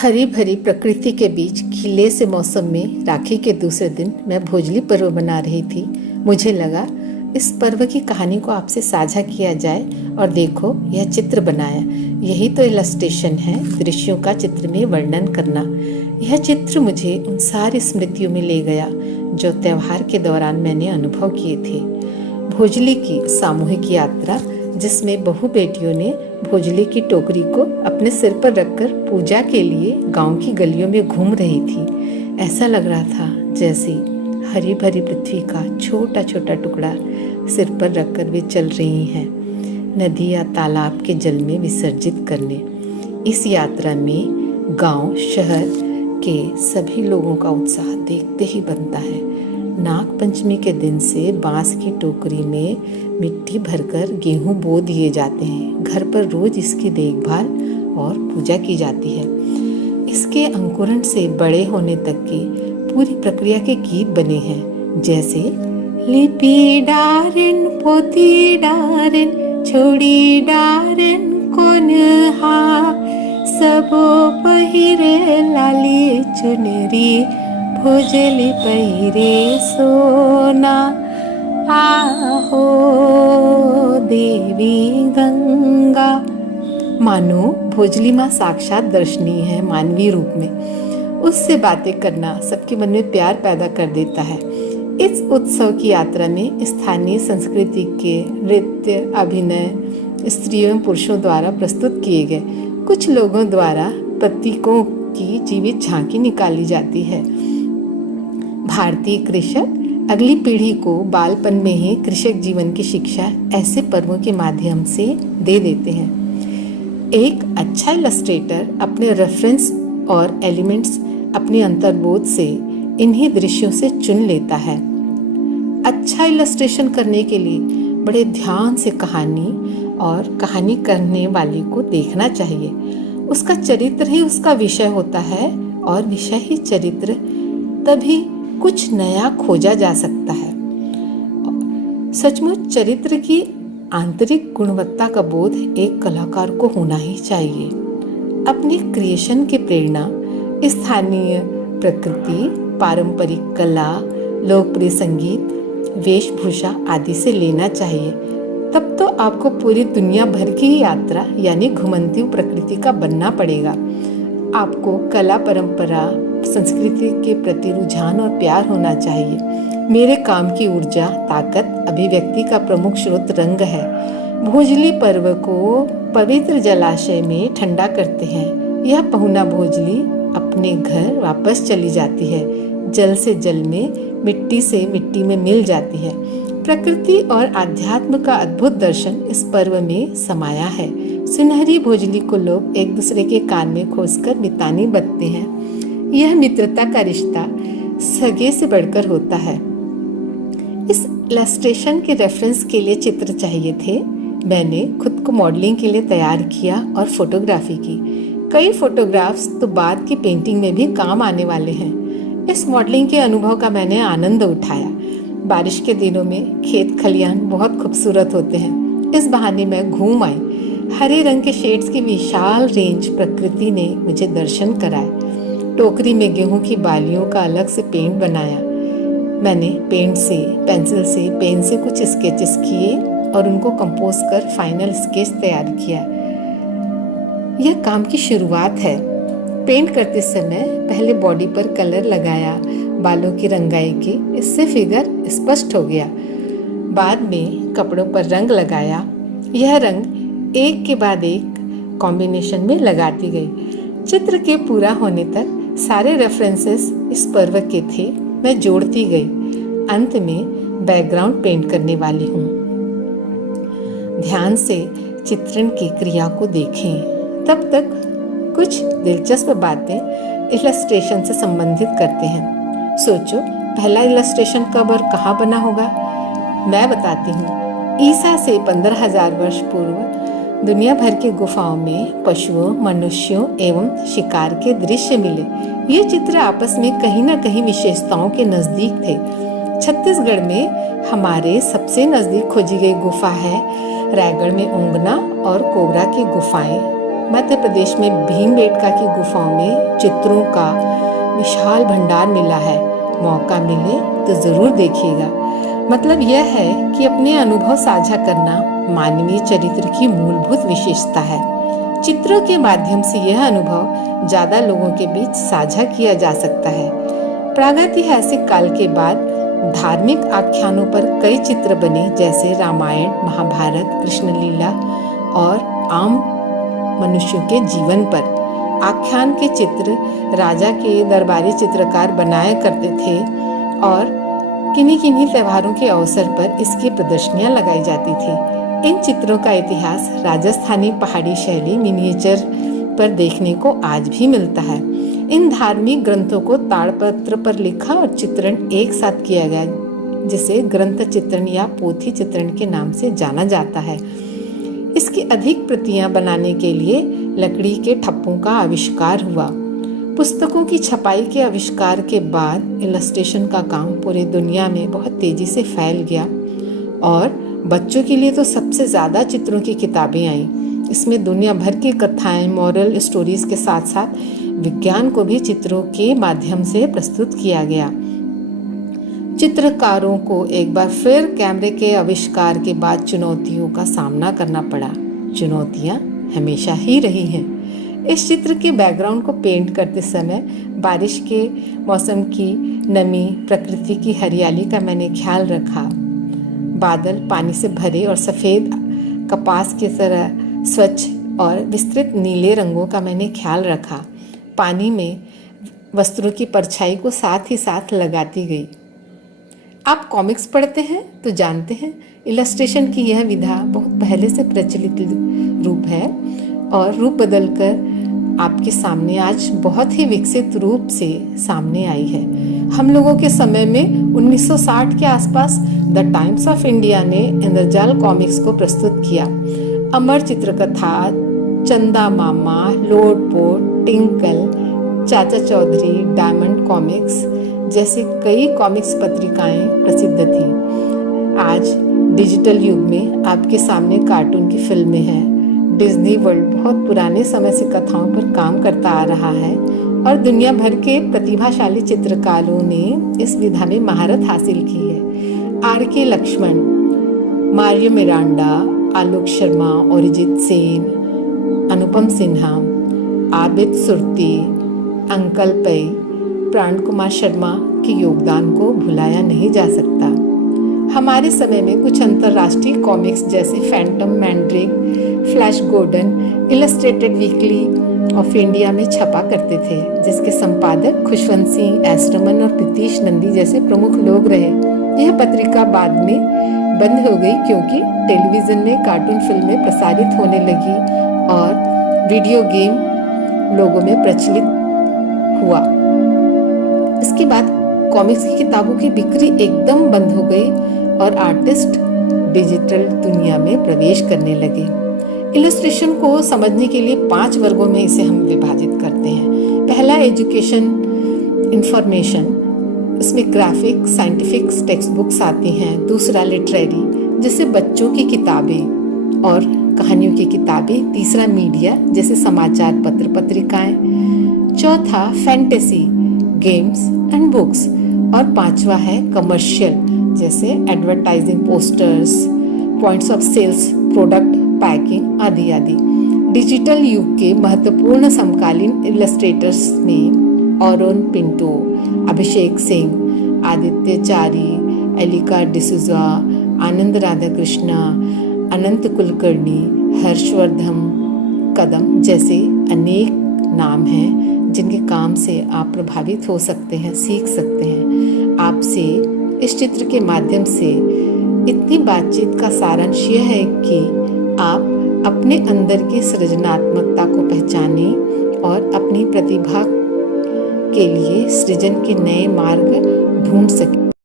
हरी भरी प्रकृति के बीच खिले से मौसम में राखी के दूसरे दिन मैं भोजली पर्व बना रही थी। मुझे लगा इस पर्व की कहानी को आपसे साझा किया जाए। और देखो, यह चित्र बनाया, यही तो इलस्ट्रेशन है, दृश्यों का चित्र में वर्णन करना। यह चित्र मुझे उन सारी स्मृतियों में ले गया जो त्योहार के दौरान मैंने अनुभव किए थे। भोजली की सामूहिक यात्रा, जिसमें बहू बेटियों ने भोजली की टोकरी को अपने सिर पर रखकर पूजा के लिए गांव की गलियों में घूम रही थी। ऐसा लग रहा था जैसे हरी भरी पृथ्वी का छोटा छोटा टुकड़ा सिर पर रखकर वे चल रही हैं, नदी या तालाब के जल में विसर्जित करने। इस यात्रा में गांव शहर के सभी लोगों का उत्साह देखते ही बनता है। नाग पंचमी के दिन से बांस की टोकरी में मिट्टी भरकर गेहूं बो दिए जाते हैं। घर पर रोज इसकी देखभाल और पूजा की जाती है। इसके अंकुरण से बड़े होने तक की पूरी प्रक्रिया के गीत बने हैं, जैसे लिपि डारन पोती डारन छोड़ी डारन कोन हा, सबो पहिरे लाली चुनरी भोजली पहिरे सोना, आहो देवी गंगा। मानो भोजली माँ साक्षात दर्शनीय है मानवीय रूप में। उससे बातें करना सबके मन में प्यार पैदा कर देता है। इस उत्सव की यात्रा में स्थानीय संस्कृति के नृत्य, अभिनय स्त्रियों एवं पुरुषों द्वारा प्रस्तुत किए गए। कुछ लोगों द्वारा प्रतीकों की जीवित झांकी निकाली जाती है। भारतीय कृषक अगली पीढ़ी को बालपन में ही कृषक जीवन की शिक्षा ऐसे पर्वों के माध्यम से दे देते हैं। एक अच्छा इलस्ट्रेटर अपने रेफरेंस और एलिमेंट्स अपने अंतर्बोध से इन्हीं दृश्यों से चुन लेता है। अच्छा इलस्ट्रेशन करने के लिए बड़े ध्यान से कहानी और कहानी करने वाले को देखना चाहिए। उसका चरित्र ही उसका विषय होता है और विषय ही चरित्र, तभी कुछ नया खोजा जा सकता है। सचमुच चरित्र की आंतरिक गुणवत्ता का बोध एक कलाकार को होना ही चाहिए। अपनी क्रिएशन की प्रेरणा स्थानीय प्रकृति, पारंपरिक कला, लोकप्रिय संगीत, वेशभूषा आदि से लेना चाहिए। तब तो आपको पूरी दुनिया भर की यात्रा यानी घुमंती प्रकृति का बनना पड़ेगा। आपको कला, परंपरा, संस्कृति के प्रति रुझान और प्यार होना चाहिए। मेरे काम की ऊर्जा, ताकत, अभिव्यक्ति का प्रमुख स्रोत रंग है। भोजली पर्व को पवित्र जलाशय में ठंडा करते हैं। यह पहुना भोजली अपने घर वापस चली जाती है। जल से जल में, मिट्टी से मिट्टी में मिल जाती है। प्रकृति और आध्यात्म का अद्भुत दर्शन इस पर्व में समाया है। सुनहरी भोजली को लोग एक दूसरे के कान में खोसकर मितानी बत्ते हैं। यह मित्रता का रिश्ता सगे से बढ़कर होता है। इस इलस्ट्रेशन के रेफरेंस के लिए चित्र चाहिए थे। मैंने खुद को मॉडलिंग के लिए तैयार किया और फोटोग्राफी की। कई फोटोग्राफ्स तो बाद की पेंटिंग में भी काम आने वाले हैं। इस मॉडलिंग के अनुभव का मैंने आनंद उठाया। बारिश के दिनों में खेत खलियान बहुत खूबसूरत होते हैं। इस बहाने मैं घूम आई। हरे रंग के शेड्स की विशाल रेंज प्रकृति ने मुझे दर्शन कराए। टोकरी में गेहूं की बालियों का अलग से पेंट बनाया। मैंने पेंट से, पेंसिल से, पेन से कुछ स्केचेस किए और उनको कंपोज कर फाइनल स्केच तैयार किया। यह काम की शुरुआत है। पेंट करते समय पहले बॉडी पर कलर लगाया, बालों की रंगाई की, इससे फिगर स्पष्ट हो गया। बाद में कपड़ों पर रंग लगाया। यह रंग एक के बाद एक कॉम्बिनेशन में लगाती गई। चित्र के पूरा होने तक सारे रेफरेंसेस इस पर्व के थे, मैं जोड़ती गई। अंत में बैकग्राउंड पेंट करने वाली हूँ। ध्यान से चित्रण की क्रिया को देखें। तब तक कुछ दिलचस्प बातें इलस्ट्रेशन से संबंधित करते हैं। सोचो, पहला इलस्ट्रेशन कब और कहाँ बना होगा? मैं बताती हूँ। ईसा से 15,000 वर्ष पूर्व दुनिया भर के गुफाओं में पशुओं, मनुष्यों एवं शिकार के दृश्य मिले। ये चित्र आपस में कहीं न कहीं विशेषताओं के नजदीक थे। छत्तीसगढ़ में हमारे सबसे नजदीक खोजी गई गुफा है रायगढ़ में ऊंगना और कोबरा की गुफाएं। मध्य प्रदेश में भीमबेटका की गुफाओं में चित्रों का विशाल भंडार मिला है। मौका मिले तो ज़रूर देखिएगा। मतलब यह है कि अपने अनुभव साझा करना मानवीय चरित्र की मूलभूत विशेषता है। चित्रों के माध्यम से यह अनुभव ज़्यादा लोगों के बीच साझा किया जा सकता है। प्रागैतिहासिक काल के बाद धार्मिक आख्यानों पर कई चित्र बने, जैसे रामायण, महाभारत, कृष्ण लीला और आम मनुष्यों के जीवन पर आख्यान के चित्र राजा के दरबारी चित्रकार बनाया करते थे और किन्हीं त्योहारों के अवसर पर इसकी प्रदर्शनियां लगाई जाती थी। इन चित्रों का इतिहास राजस्थानी पहाड़ी शैली मिनिएचर पर देखने को आज भी मिलता है। इन धार्मिक ग्रंथों को ताड़पत्र पर लिखा और चित्रण एक साथ किया गया, जिसे ग्रंथ चित्रण या पोथी चित्रण के नाम से जाना जाता है। इसकी अधिक प्रतियां बनाने के लिए लकड़ी के ठप्पों का आविष्कार हुआ। पुस्तकों की छपाई के आविष्कार के बाद इलस्ट्रेशन का काम पूरी दुनिया में बहुत तेजी से फैल गया और बच्चों के लिए तो सबसे ज़्यादा चित्रों की किताबें आईं। इसमें दुनिया भर की कथाएं, मॉरल स्टोरीज के साथ साथ विज्ञान को भी चित्रों के माध्यम से प्रस्तुत किया गया। चित्रकारों को एक बार फिर कैमरे के आविष्कार के बाद चुनौतियों का सामना करना पड़ा। चुनौतियां हमेशा ही रही हैं। इस चित्र के बैकग्राउंड को पेंट करते समय बारिश के मौसम की नमी, प्रकृति की हरियाली का मैंने ख्याल रखा। बादल पानी से भरे और सफ़ेद कपास की तरह स्वच्छ और विस्तृत नीले रंगों का मैंने ख्याल रखा। पानी में वस्त्रों की परछाई को साथ ही साथ लगाती गई। आप कॉमिक्स पढ़ते हैं तो जानते हैं इलस्ट्रेशन की यह विधा बहुत पहले से प्रचलित रूप है और रूप बदलकर आपके सामने आज बहुत ही विकसित रूप से सामने आई है। हम लोगों के समय में 1960 के आसपास द टाइम्स ऑफ इंडिया ने इंद्रजाल कॉमिक्स को प्रस्तुत किया। अमर चित्रकथा, चंदा मामा, लोटपोट, टिंकल, चाचा चौधरी, डायमंड कॉमिक्स जैसे कई कॉमिक्स पत्रिकाएं प्रसिद्ध थीं। आज डिजिटल युग में आपके सामने कार्टून की फिल्में हैं। डिज्नी वर्ल्ड बहुत पुराने समय से कथाओं पर काम करता आ रहा है और दुनिया भर के प्रतिभाशाली चित्रकारों ने इस विधा में महारत हासिल की है। R K. Lakshman, Mario Miranda, Alok Sharma, Arijit Sen, अनुपम सिन्हा, आबिद सुरती, अंकल पै, प्राण कुमार शर्मा के योगदान को भुलाया नहीं जा सकता। हमारे समय में कुछ अंतर्राष्ट्रीय कॉमिक्स जैसे Phantom Mandrake, Flash Gordon Illustrated Weekly of India में छपा करते थे, जिसके संपादक खुशवंत सिंह, एस रमन और प्रीतीश नंदी जैसे प्रमुख लोग रहे। यह पत्रिका बाद में बंद हो गई क्योंकि टेलीविज़न में कार्टून फिल्में प्रसारित होने लगी और वीडियो गेम लोगों में प्रचलित हुआ। इसके बाद कॉमिक्स की किताबों की बिक्री एकदम बंद हो गई और आर्टिस्ट डिजिटल दुनिया में प्रवेश करने लगे। इलस्ट्रेशन को समझने के लिए 5 वर्गों में इसे हम विभाजित करते हैं। पहला एजुकेशन इंफॉर्मेशन, इसमें ग्राफिक, साइंटिफिक टेक्स्ट बुक्स आती हैं। दूसरा लिटरेरी, जैसे बच्चों की किताबें और कहानियों की किताबें। तीसरा मीडिया, जैसे समाचार पत्र, पत्रिकाएं। चौथा फैंटेसी, गेम्स एंड बुक्स। और 5वां है कमर्शियल, जैसे advertising, posters, points of sales, product packing आदि आदि। डिजिटल युग के महत्वपूर्ण समकालीन इलस्ट्रेटर्स में ऑरोन पिंटो, अभिषेक सिंह, आदित्य चारी, एलिका डिसूजा, आनंद राधाकृष्णा, अनंत कुलकर्णी, हर्षवर्धन कदम जैसे अनेक नाम हैं जिनके काम से आप प्रभावित हो सकते हैं, सीख सकते हैं। आपसे इस चित्र के माध्यम से इतनी बातचीत का सारांश यह है कि आप अपने अंदर की सृजनात्मकता को पहचानें और अपनी प्रतिभा के लिए सृजन के नए मार्ग ढूंढ सकें।